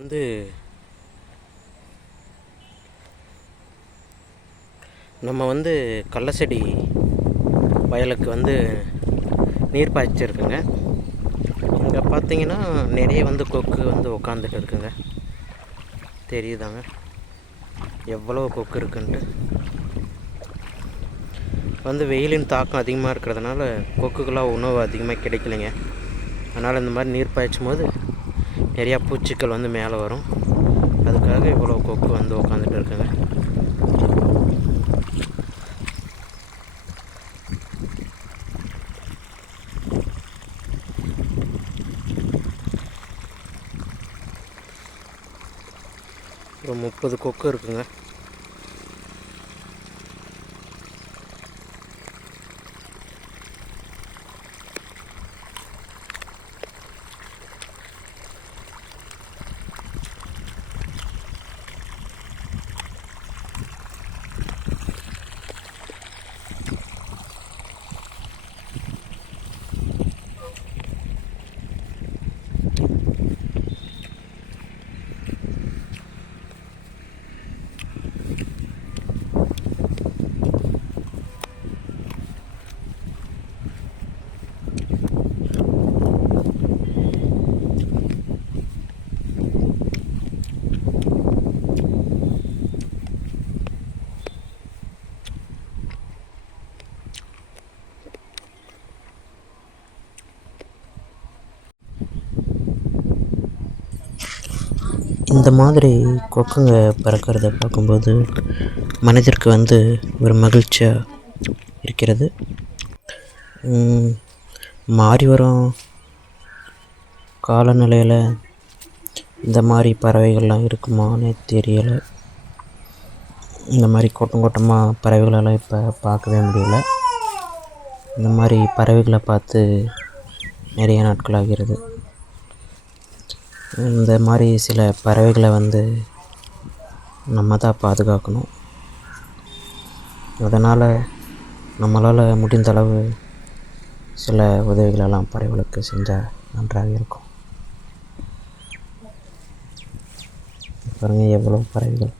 வந்து நம்ம கடல செடி வயலுக்கு நீர் பாய்ச்சிருக்குங்க. இங்கே பார்த்தீங்கன்னா நிறைய கொக்கு உக்காந்துட்டு இருக்குங்க. தெரியுதாங்க எவ்வளோ கொக்கு இருக்குன்ட்டு. வெயிலின் தாக்கம் அதிகமாக இருக்கிறதுனால கொக்குக்கெல்லாம் உணவு அதிகமாக கிடைக்கலைங்க. அதனால் இந்த மாதிரி நீர் பாய்ச்சும் போது நிறையா பூச்சிகள் மேலே வரும். அதுக்காக இவ்வளோ கொக்கு உக்காந்துட்டு இருக்குங்க. ஒரு 30 கொக்கு இருக்குங்க. இந்த மாதிரி கொக்குங்க பறக்கிறத பார்க்கும்போது மனதிற்கு ஒரு மகிழ்ச்சியாக இருக்கிறது. மாறி வரும் காலநிலையில் இந்த மாதிரி பறவைகள்லாம் இருக்குமான்னு தெரியலை. இந்த மாதிரி கூட்டமாக பறவைகளெல்லாம் இப்போ பார்க்கவே முடியல. இந்த மாதிரி பறவைகளை பார்த்து நிறைய நாட்கள் ஆகிறது. இந்த மாதிரி சில பறவைகளை நம்ம தான் பாதுகாக்கணும். அதனால் நம்மளால் முடிந்த அளவு சில உதவிகளெல்லாம் பறவைகளுக்கு செஞ்சால் நன்றாக இருக்கும். பாருங்கள் எவ்வளோ பறவைகள்.